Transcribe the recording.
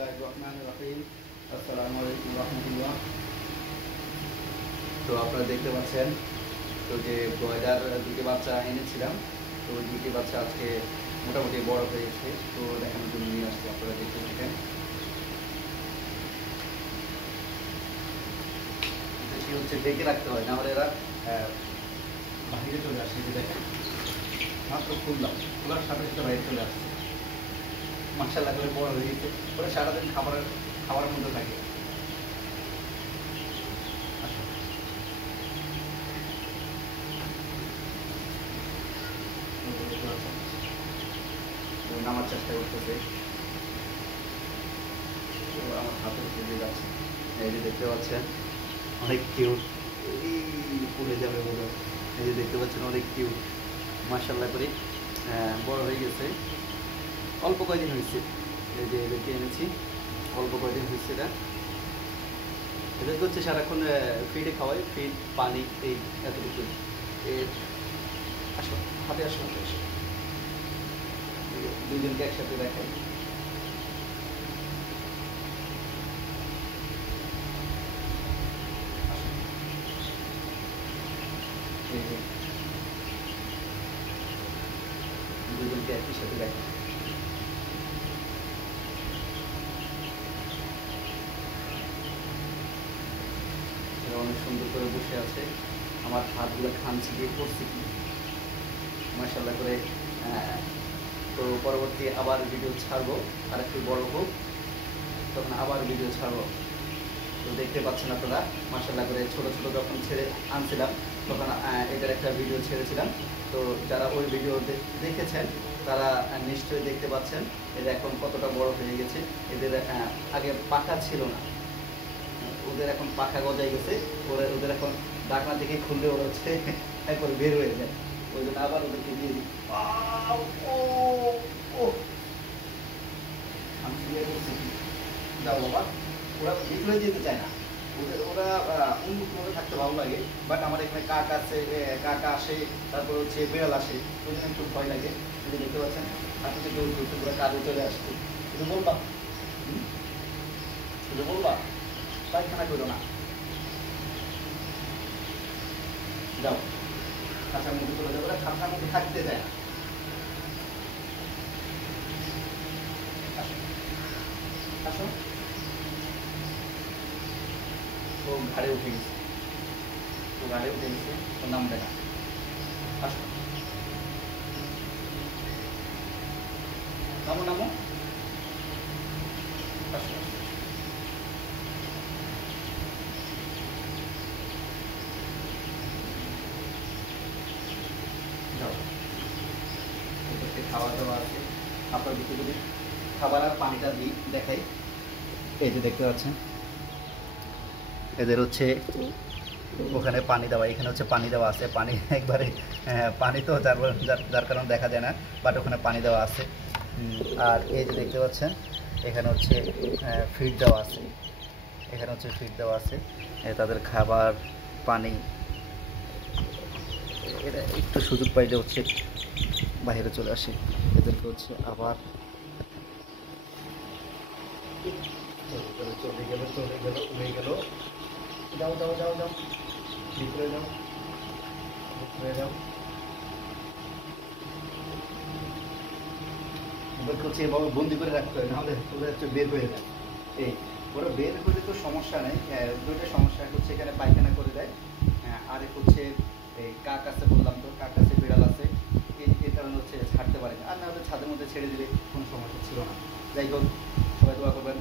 বিসমিল্লাহির রহমানির রহিম। আসসালামু আলাইকুম রাহমাতুল্লাহ। তো আপনারা দেখতে পাচ্ছেন তো যে ব্রয়লার দুটি বাচ্চা এনেছিলাম, তো ওই দুটি বাচ্চা আজকে মোটামুটি বড় হয়েছে, তো দেখানোর জন্য নিয়ে আসছি। আপনারা দেখতে থাকেন। বেশি হচ্ছে ডেকে রাখতে হয়, না হলে এরা বাহিরে চলে আসে। যে দেখেন মাত্র খোলার সাথে সাথে বাইরে চলে আসছে। মাশাআল্লাহ করে বড় হয়ে গেছে। ওরা সারাদিন খাবারের মধ্যে থাকে। নামার চেষ্টা করতেছে, তো আমার হাতের উপরে যাচ্ছে। এই যে দেখতে পাচ্ছেন অনেক কিউট, পড়ে যাবে বলে। এই যে দেখতে পাচ্ছেন অনেক কিউট, মাশাআল্লাহ করে বড় হয়ে গেছে। অল্প কয়দিন হয়েছে, এই যে এদেরকে এনেছি, অল্প কয়দিন হয়েছে। এদেরকে হচ্ছে সারাক্ষণ ফিডে খাওয়াই, ফিড পানি এই এতটুকু। আসো হাতে আসো, হাতে আসো, দুইজনকে একসাথে দেখাই। দুজনকে একই সাথে দেখাই। অনেক সুন্দর করে বসে আছে। আমার হাতগুলো খামচি দিয়ে করছি কি, মাশাআল্লাহ করে। তো পরবর্তী আবার ভিডিও ছাড়বো, আর একটু বড় হোক তখন আবার ভিডিও ছাড়বো। তো দেখতে পাচ্ছেন আপনারা মাশাআল্লাহ করে ছোট ছোট যখন ছেড়ে আনছিলাম তখন এদের একটা ভিডিও ছেড়েছিলাম। তো যারা ওই ভিডিও দেখেছেন তারা নিশ্চয়ই দেখতে পাচ্ছেন এদের এখন কতটা বড় হয়ে গেছে। এদের আগে পাখা ছিল না, ওদের এখন পাখা গজায় গেছে। ওদের এখন ডাকনা থেকে খুললে ওরা হচ্ছে একবার বের হয়ে যায়। ওই জন্য আবার ওদেরকে দিয়ে দিই। আমি ক্লিয়ার করছি, যাও বাবা। ওরা ভিতরে যেতে চায় না, ওরা উন্মুক্তভাবে থাকতে ভালো লাগে। বাট আমার এখানে কাক আসে, তারপর হচ্ছে বিড়াল আসে, ওই জন্য একটু ভয় লাগে। যদি দেখতে পাচ্ছেন হাতে থেকে ওরা কাজে চলে আসছে। শুধু বলবা, শুধু বলবা পায়খানা করো না, যাও। খাঁচার মধ্যে চলে যাবে, ওরা খাঁচার মধ্যে থাকতে দেয় না। আসো, ও ঘাড়ে উঠে গেছে, ও ঘাড়ে উঠে গেছে, ওর নাম দেখা। আসো, নামো নামো, আসো। যাও, ওদেরকে খাওয়া দাওয়া আছে। আপনাদেরকে যদি খাবার আর পানিটা দিই দেখাই। এই যে দেখতে পাচ্ছেন এদের হচ্ছে ওখানে পানি দেওয়া, এখানে হচ্ছে পানি দেওয়া আছে। পানি একবারে পানি তো যার কারণে দেখা যায় না, বাট ওখানে পানি দেওয়া আছে। আর এই যে দেখতে পাচ্ছেন এখানে হচ্ছে ফিড দেওয়া আছে, এখানে হচ্ছে ফিড দেওয়া আছে। তাদের খাবার পানি, এটা একটু সুযোগ পাইলে হচ্ছে বাইরে চলে আসে। এদেরকে হচ্ছে আবার চলে গেল উড়ে গেল। যাও যাও যাও যাও, ভিতরে যাও, ভিতরে যাও। ওদেরকে হচ্ছে এভাবে বন্দি করে রাখতে হয়, নাহলে ওরা হচ্ছে বের হয়ে যায়। এই ওরা বের হলে তো সমস্যা নেই, দুইটা সমস্যা হচ্ছে এখানে পায়খানা করে দেয়, আর হচ্ছে এই কাক আছে, বললাম তো কাক আছে, বিড়াল আছে, এই কারণে হচ্ছে ছাড়তে পারে না। আর না হলে ছাদের মধ্যে ছেড়ে দিলে কোনো সমস্যা ছিল না। যাই হোক, সবাই দোয়া করবেন।